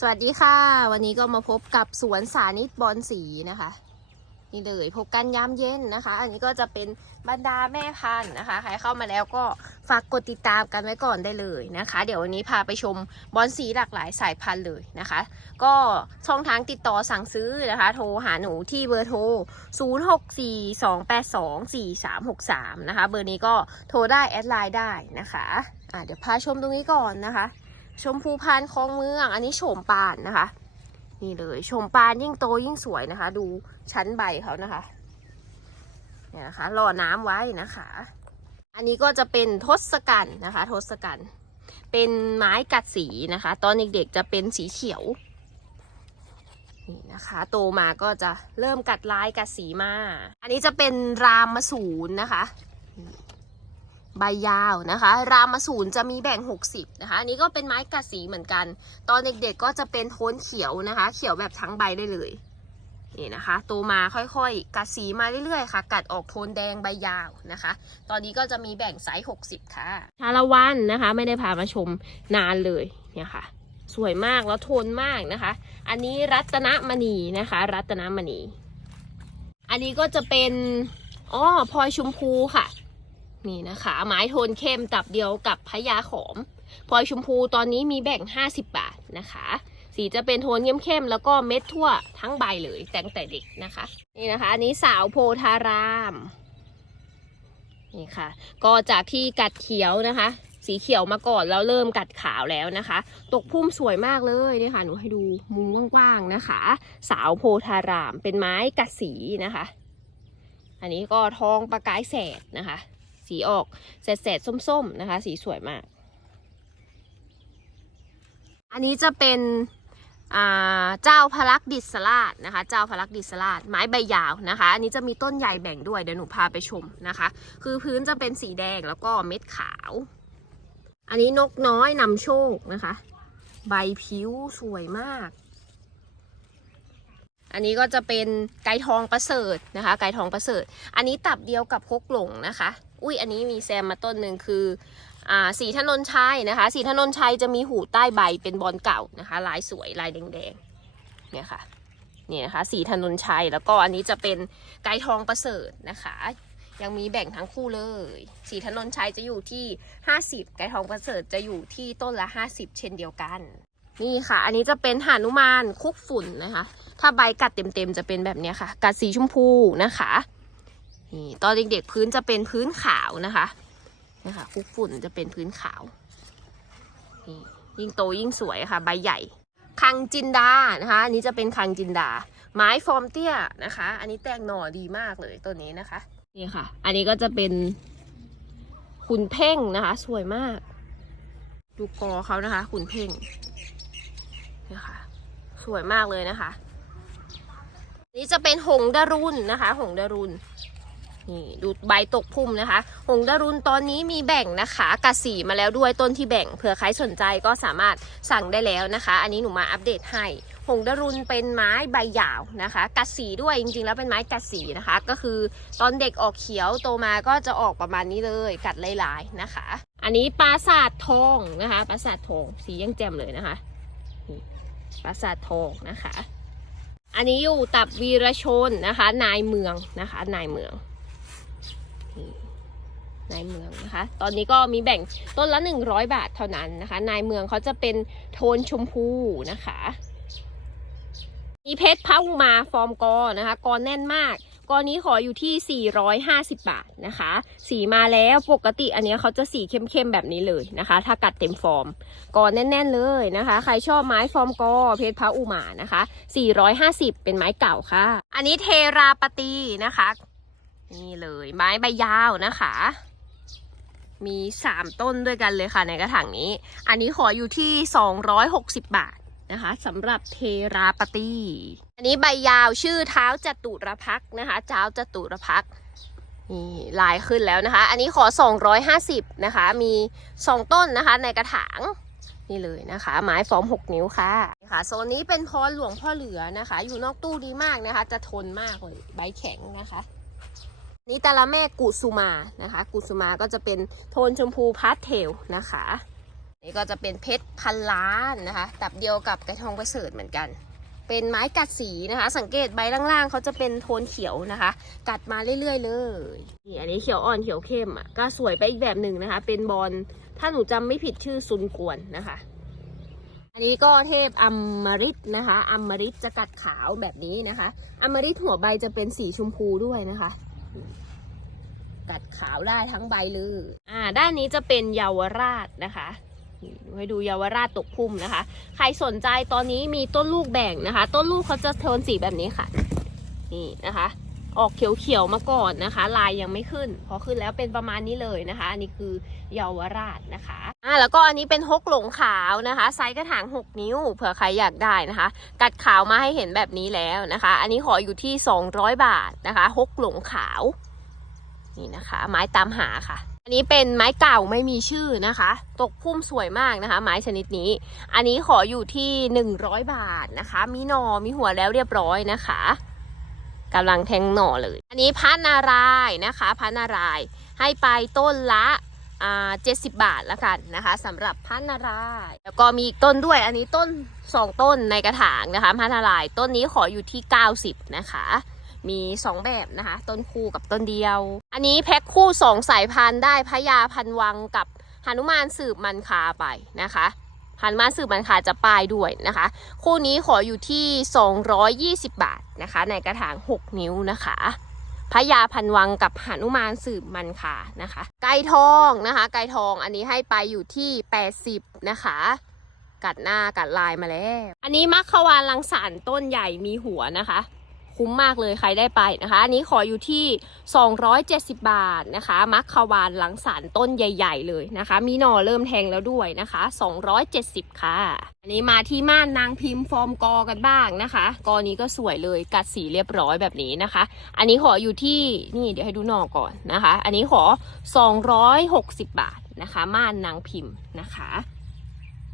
สวัสดีค่ะ วันนี้ก็มาพบกับสวนสานิตบอนสีนะคะ นี่เลยพบกันยามเย็นนะคะ อันนี้ก็จะเป็นบรรดาแม่พันธุ์นะคะ ใครเข้ามาแล้วก็ฝากกดติดตามกันไว้ก่อนได้เลยนะคะ เดี๋ยววันนี้พาไปชมบอนสีหลากหลายสายพันธุ์เลยนะคะ ก็ช่องทางติดต่อสั่งซื้อนะคะ โทรหาหนูที่เบอร์โทร 0642824363 นะคะ เบอร์นี้ก็โทรได้แอดไลน์ได้นะคะอะเดี๋ยวพาชมตรงนี้ก่อนนะคะ ชมพูพานคลองเมือง อันนี้โฉมปานนะคะ นี่เลยโฉมปานยิ่งโตยิ่งสวยนะคะ ดูชั้นใบเขานะคะเนี่ยนะคะหล่อน้ำไว้นะคะ อันนี้ก็จะเป็นทศกัณฐ์นะคะ ทศกัณฐ์เป็นไม้กัดสีนะคะ ตอนเด็กๆจะเป็นสีเขียวนี่นะคะ โตมาก็จะเริ่มกัดลายกัดสีมา อันนี้จะเป็นรามมาสูนนะคะ ใบยาวนะคะ รามาสูนจะมีแบ่ง 60นะคะอันนี้ก็เป็นไม้กัดสีเหมือนกัน ตอนเด็กๆก็จะเป็นโทนเขียวนะคะ เขียวแบบทั้งใบได้เลยนี่นะคะโตมาค่อยๆ กัดสีมาเรื่อยๆ ค่ะ กัดออกโทนแดงใบยาวนะคะ ตอนนี้ก็จะมีแบ่งไซส์ 60 ค่ะชาละวันนะคะ ไม่ได้พามาชมนานเลยเนี่ยค่ะ สวยมากแล้วโทนมากนะคะ อันนี้รัตนมณีนะคะ รัตนมณี อันนี้ก็จะเป็นอ๋อพลอยชมพูค่ะ นี่นะคะ ไม้โทนเข้มตับเดียวกับพญาขอมพลอยชมพูตอนนี้มีแบ่ง 50 บาทนะคะ สีจะเป็นโทนเข้มๆแล้วก็เม็ดทั่วทั้งใบเลยแต่งแต่เด็กนะคะ นี่นะคะ อันนี้สาวโพธาราม นี่ค่ะ ก็จากที่กัดเขียวนะคะ สีเขียวมาก่อนแล้วเริ่มกัดขาวแล้วนะคะ ตกพุ่มสวยมากเลยนี่ค่ะหนูให้ดูมุมกว้างๆนะคะ สาวโพธารามเป็นไม้กัดสีนะคะ อันนี้ก็ทองประกายแสดนะคะ สีออกแสดๆส้มๆนะคะ สีสวยมาก อันนี้จะเป็นเจ้าพลักดิสลาดนะคะ เจ้าพลักดิสลาดไม้ใบยาวนะคะ อันนี้จะมีต้นใหญ่แบ่งด้วยเดี๋ยวหนูพาไปชมนะคะ คือพื้นจะเป็นสีแดงแล้วก็เม็ดขาว อันนี้นกน้อยนำโชคนะคะ ใบผิวสวยมาก อันนี้ก็จะเป็นไก่ทองประเสริฐนะคะ ไก่ทองประเสริฐ อันนี้ตับเดียวกับพกหลงนะคะ อุ้ยอันนี้มีแซมมาต้นหนึ่งคืออ่าสีถนนชัยนะคะ สีถนนชัยจะมีหูใต้ใบเป็นบอลเก่านะคะ ลายสวยลายแดงๆเนี่ยค่ะนี่นะคะ สีถนนชัยแล้วก็อันนี้จะเป็นไก่ทองประเสริฐนะคะ ยังมีแบ่งทั้งคู่เลย สีถนนชัยจะอยู่ที่ 50 ไก่ทองประเสริฐจะอยู่ที่ต้นละ 50 เช่นเดียวกัน นี่ค่ะ อันนี้จะเป็นหานุมานคุกฝุ่นนะคะ ถ้าใบกัดเต็มๆจะเป็นแบบนี้ค่ะ กัดสีชมพูนะคะ นี่ตอนเด็กๆพื้นจะเป็นพื้นขาวนะคะนี่ค่ะคุกฝุ่นจะเป็นพื้นขาวนี่ยิ่งโตยิ่งสวยค่ะ ใบใหญ่ คังจินดานะคะอันนี้จะเป็นคังจินดา ไม้ฟอร์มเตี้ยนะคะ อันนี้แตกหน่อดีมากเลยตัวนี้นะคะนี่ค่ะ อันนี้ก็จะเป็นขุนเพ่งนะคะ สวยมาก ดูกอเขานะคะขุนเพ่งนี่ค่ะ สวยมากเลยนะคะ นี่จะเป็นหงดารุนนะคะ หงดารุน นี่ดูใบตกพุ่มนะคะ หงดารุนตอนนี้มีแบ่งนะคะกัดสีมาแล้วด้วยต้นที่แบ่งเผื่อใครสนใจก็สามารถสั่งได้แล้วนะคะ อันนี้หนูมาอัปเดตให้ หงดารุนเป็นไม้ใบยาวนะคะกัดสีด้วยจริงๆ แล้วเป็นไม้กัดสีนะคะ ก็คือตอนเด็กออกเขียวโตมาก็จะออกประมาณนี้เลยกัดลายๆนะคะ อันนี้ปราสาททองนะคะปราสาททองสียังแจ่มเลยนะคะปราสาททองนะคะ อันนี้อยู่ตับวีรชนนะคะ นายเมืองนะคะ นายเมือง นายเมืองนะคะ ตอนนี้ก็มีแบ่งต้นละ 100 บาทเท่านั้นนะคะ นายเมืองเขาจะเป็นโทนชมพูนะคะ มีเพชรพระอุมาฟอร์มกอนะคะ กอแน่นมาก กอนี้ขออยู่ที่ 450 บาทนะคะ สีมาแล้วปกติอันนี้เขาจะสีเข้มๆแบบนี้เลยนะคะ ถ้ากัดเต็มฟอร์ม กอแน่นๆเลยนะคะ ใครชอบไม้ฟอร์มกอ เพชรพระอุมานะคะ 450 เป็นไม้เก่าค่ะ อันนี้เทราปตีนะคะ นี่เลยไม้ใบยาวนะคะ มี 3 ต้นด้วยกันเลยค่ะในกระถางนี้ อันนี้ขออยู่ที่ 260 บาทนะคะสำหรับเทราปตีอันนี้ใบยาวชื่อเท้าจตุรพักนะคะเจ้าจตุรพักนี่ลายขึ้นแล้วนะคะ อันนี้ขอ 250นะคะ มี 2 ต้นนะคะในกระถางนี่เลยนะคะ ไม้ฟอร์ม 6 นิ้วค่ะค่ะโซนนี้เป็นพรหลวงพ่อเหลือนะคะ อยู่นอกตู้ดีมากนะคะ จะทนมากเลยใบแข็งนะคะ นี่ต่ละแม่กุสุมานะคะ กุสุมาก็จะเป็นโทนชมพูพาสเทลนะคะ นี่ก็จะเป็นเพชรพันล้านนะคะตับเดียวกับกระทองประเสริฐเหมือนกัน เป็นไม้กัดสีนะคะ สังเกตใบล่างๆเขาจะเป็นโทนเขียวนะคะ กัดมาเรื่อยๆเลยนี่อันนี้เขียวอ่อนเขียวเข้มอะก็สวยไปอีกแบบหนึ่งนะคะ เป็นบอลถ้าหนูจำไม่ผิดชื่อซุนกวนนะคะ อันนี้ก็เทพอมฤตนะคะอมฤตจะกัดขาวแบบนี้นะคะอมฤตหัวใบจะเป็นสีชมพูด้วยนะคะ กัดขาวได้ทั้งใบเลยอ่า ด้านนี้จะเป็นเยาวราชนะคะให้ดูเยาวราชตกพุ่มนะคะ ใครสนใจตอนนี้มีต้นลูกแบ่งนะคะ ต้นลูกเขาจะโทนสีแบบนี้ค่ะ นี่นะคะ ออกเขียวๆมาก่อนนะคะ ลายยังไม่ขึ้น พอขึ้นแล้วเป็นประมาณนี้เลยนะคะ อันนี้คือเยาวราชนะคะอ่าแล้วก็อันนี้เป็นฮกหลงขาวนะคะ ไซส์กระถาง 6 นิ้ว เผื่อใครอยากได้นะคะ กัดขาวมาให้เห็นแบบนี้แล้วนะคะ อันนี้ขออยู่ที่ 200 บาทนะคะฮกหลงขาว นี่นะคะ ไม้ตามหาค่ะอันนี้เป็นไม้เก่าไม่มีชื่อนะคะ ตกพุ่มสวยมากนะคะ ไม้ชนิดนี้ อันนี้ขออยู่ที่ 100 บาทนะคะ มีหนอมีหัวแล้วเรียบร้อยนะคะ กำลังแทงหน่อเลย อันนี้พันนารายนะคะพันนารายให้ไปต้นละอ่า70บบาทแล้วกันนะคะสำหรับพันนารายแล้วก็มีอีกต้นด้วยอันนี้ต้น2ต้นในกระถางนะคะพันนารายต้นนี้ขออยู่ที่ 90 นะคะ มี 2 แบบนะคะ ต้นคู่กับต้นเดียว อันนี้แพ็คคู่ 2 สายพันธุ์ได้พญาพันวังกับหนุมานสืบมันคาไปนะคะ หนุมาสืบมันคาจะป้ายด้วยนะคะ คู่นี้ขออยู่ที่ 220 บาทนะคะ ในกระถาง 6 นิ้วนะคะพญาพันวังกับหานุมานสืบมันคานะคะ ไก่ทองนะคะ ไก่ทองอันนี้ให้ไปอยู่ที่ 80 นะคะ กัดหน้ากัดลายมาแล้ว อันนี้มัคควานลังสารต้นใหญ่มีหัวนะคะ คุ้มมากเลยใครได้ไปนะคะ อันนี้ขออยู่ที่ 270 บาทนะคะมัคควานหลังสารต้นใหญ่ ๆ เลยนะคะ มีหน่อเริ่มแทงแล้วด้วยนะคะ 270 ค่ะ อันนี้มาที่ม่านนางพิมพ์ฟอร์มกอกันบ้างนะคะ กอนี้ก็สวยเลยกัดสีเรียบร้อยแบบนี้นะคะ อันนี้ขออยู่ที่นี่เดี๋ยวให้ดูหน่อก่อนนะคะ อันนี้ขอ 260 บาทนะคะ ม่านนางพิมพ์นะคะ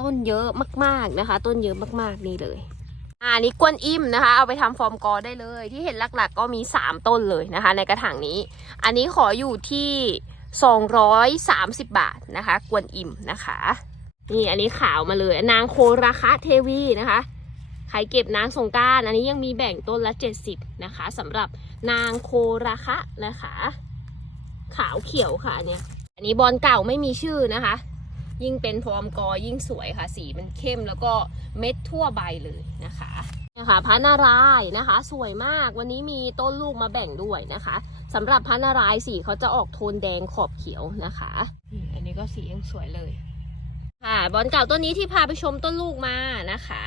ต้นเยอะมากๆนะคะ ต้นเยอะมากๆนี่เลย อันนี้กวนอิ่มนะคะ เอาไปทำฟอร์มกอได้เลย ที่เห็นหลักๆ ก็มี 3 ต้นเลยนะคะ ในกระถางนี้ อันนี้ขออยู่ที่ 230 บาทนะคะ กวนอิ่มนะคะ นี่อันนี้ขาวมาเลย นางโคราคะเทวีนะคะใครเก็บนางสงการอันนี้ยังมีแบ่งต้นละ 70 นะคะสำหรับนางโคราคะนะคะ ขาวเขียวค่ะเนี้ยอันนี้บอลเก่าไม่มีชื่อนะคะ ยิ่งเป็นฟอร์มกอยิ่งสวยค่ะ สีมันเข้มแล้วก็เม็ดทั่วใบเลยนะคะนะคะพระนารายณ์นะคะ สวยมากวันนี้มีต้นลูกมาแบ่งด้วยนะคะสำหรับพระนารายณ์สีเขาจะออกโทนแดงขอบเขียวนะคะอืมอันนี้ก็สียังสวยเลย ค่ะบอลเก่าต้นนี้ที่พาไปชมต้นลูกมานะคะ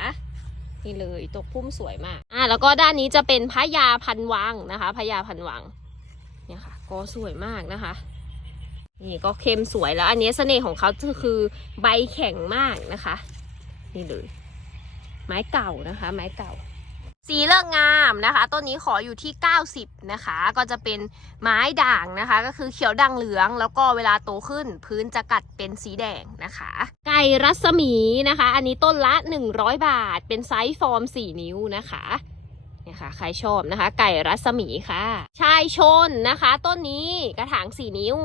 นี่เลยตกพุ่มสวยมาก อ่าแล้วก็ด้านนี้จะเป็นพระยาพันวังนะคะพระยาพันวังเนี่ยค่ะก็สวยมากนะคะ นี่ก็เข้มสวยแล้ว อันนี้เสน่ห์ของเขาคือใบแข็งมากนะคะ นี่เลย ไม้เก่านะคะ ไม้เก่า สีเลิกงามนะคะ ต้นนี้ขออยู่ที่ 90 นะคะ ก็จะเป็นไม้ด่างนะคะ ก็คือเขียวด่างเหลือง แล้วก็เวลาโตขึ้นพื้นจะกัดเป็นสีแดงนะคะ ไก่รัศมีนะคะ อันนี้ต้นละ 100 บาท เป็นไซส์ฟอร์ม 4 นิ้วนะคะ เนี่ยค่ะ ใครชอบนะคะ ไก่รัศมีค่ะ ชายชนนะคะ ต้นนี้กระถาง4นิ้ว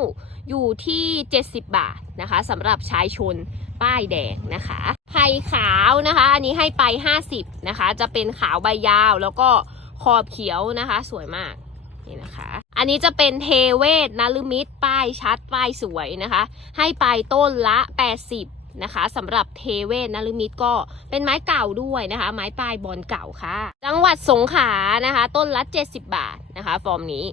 อยู่ที่ 70 บาทนะคะสำหรับชายชนป้ายแดงนะคะไผ่ขาวนะคะ อันนี้ให้ไป 50นะคะ จะเป็นขาวใบยาวแล้วก็ขอบเขียวนะคะ สวยมากนี่นะคะ อันนี้จะเป็นเทเวศนลุมิตรป้ายชัดป้ายสวยนะคะ ให้ไปต้นละ 80 นะคะสำหรับเทเวศนลมิตรก็เป็นไม้เก่าด้วยนะคะ ไม้ป้ายบอลเก่าค่ะ จังหวัดสงขลานะคะ ต้นละ70 บาทนะคะ ฟอร์มนี้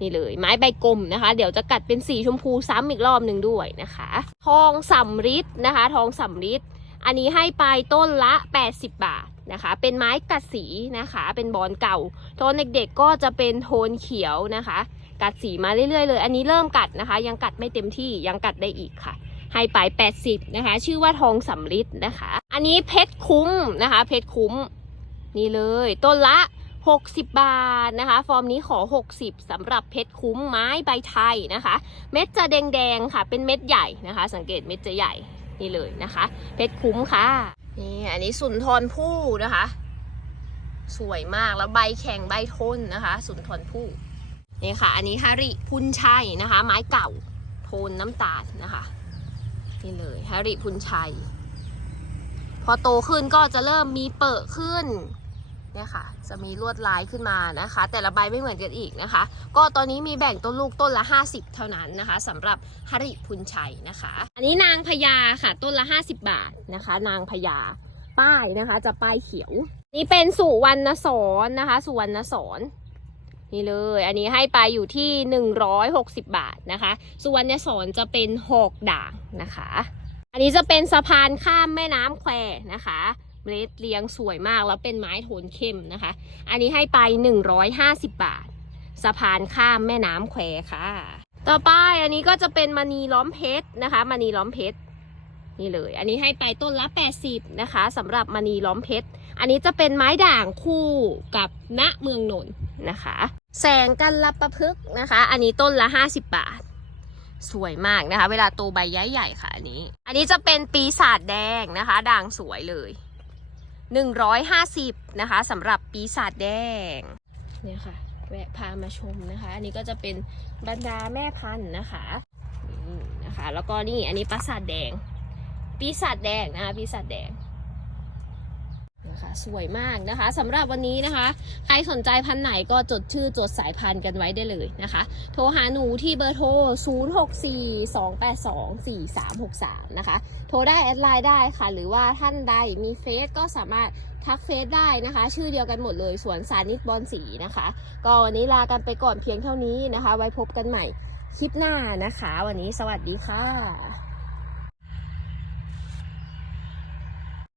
นี่เลย ไม้ใบกลมนะคะ เดี๋ยวจะกัดเป็นสีชมพูซ้ำอีกรอบหนึ่งด้วยนะคะ ทองสำริดนะคะ ทองสำริดอันนี้ให้ไปต้นละ 80 บาทนะคะ เป็นไม้กัดสีนะคะ เป็นบอลเก่าตอนเด็กๆก็จะเป็นโทนเขียวนะคะ กัดสีมาเรื่อยๆเลย อันนี้เริ่มกัดนะคะ ยังกัดไม่เต็มที่ยังกัดได้อีกค่ะ ให้ไป80 นะคะ ชื่อว่าทองสำริดนะคะ อันนี้เพชรคุ้มนะคะ เพชรคุ้มนี่เลย ต้นละ 60 บาทนะคะ ฟอร์มนี้ขอ 60สำหรับเพชรคุ้มไม้ใบไทยนะคะ เม็ดจะแดงๆค่ะ เป็นเม็ดใหญ่นะคะ สังเกตเม็ดจะใหญ่นี่เลยนะคะ เพชรคุ้มค่ะนี่อันนี้สุนทรภู่นะคะ สวยมากแล้วใบแข็งใบทนนะคะ สุนทรภู่นี่ค่ะ อันนี้ฮาริพุนชัยนะคะ ไม้เก่าโทนน้ำตาลนะคะ นี่เลยฮาริพุนชัย พอโตขึ้นก็จะเริ่มมีเปิดขึ้นเนี่ยค่ะ จะมีลวดลายขึ้นมานะคะ แต่ละใบไม่เหมือนกันอีกนะคะ ก็ตอนนี้มีแบ่งต้นลูกต้นละ 50 เท่านั้นนะคะสำหรับฮาริพุนชัยนะคะ อันนี้นางพญาค่ะ ต้นละ 50 บาทนะคะ นางพญาป้ายนะคะ จะป้ายเขียว นี่เป็นสุวรรณสอนนะคะ สุวรรณสอน นี่เลย อันนี้ให้ไปอยู่ที่ 160 บาทนะคะสุวรรณสอนจะเป็นหอกด่างนะคะ อันนี้จะเป็นสะพานข้ามแม่น้ำแควนะคะเมล็ดเลี้ยงสวยมากแล้วเป็นไม้โทนเข้มนะคะ อันนี้ให้ไป 150 บาท สะพานข้ามแม่น้ำแควค่ะ ต่อไปอันนี้ก็จะเป็นมณีล้อมเพชรนะคะมณีล้อมเพชรนี่เลย อันนี้ให้ไปต้นละ 80 นะคะสำหรับมณีล้อมเพชร อันนี้จะเป็นไม้ด่างคู่กับณเมืองนนท์ นะคะ แสงกันรับประพฤกนะคะ อันนี้ต้นละ 50 บาท สวยมากนะคะ เวลาโตใบใหญ่ๆค่ะอันนี้ อันนี้จะเป็นปีศาจแดงนะคะ ด่างสวยเลย 150นะคะสำหรับปีศาจแดงเนี่ยค่ะแวะพามาชมนะคะ อันนี้ก็จะเป็นบรรดาแม่พันธุ์นะคะนี่นะคะ แล้วก็นี่อันนี้ปราสาทแดง ปีศาจแดงนะคะปีศาจแดง คะสวยมากนะคะสำหรับวันนี้นะคะ ใครสนใจพันไหนก็จดชื่อจดสายพันธุ์กันไว้ได้เลยนะคะ โทรหาหนูที่เบอร์โทร 0642824363 นะคะ โทรได้แอดไลน์ได้ค่ะ หรือว่าท่านใดมีเฟซก็สามารถทักเฟซได้นะคะ ชื่อเดียวกันหมดเลยสวนสานิตบอลสีนะคะ ก็วันนี้ลากันไปก่อนเพียงเท่านี้นะคะ ไว้พบกันใหม่คลิปหน้านะคะ วันนี้สวัสดีค่ะ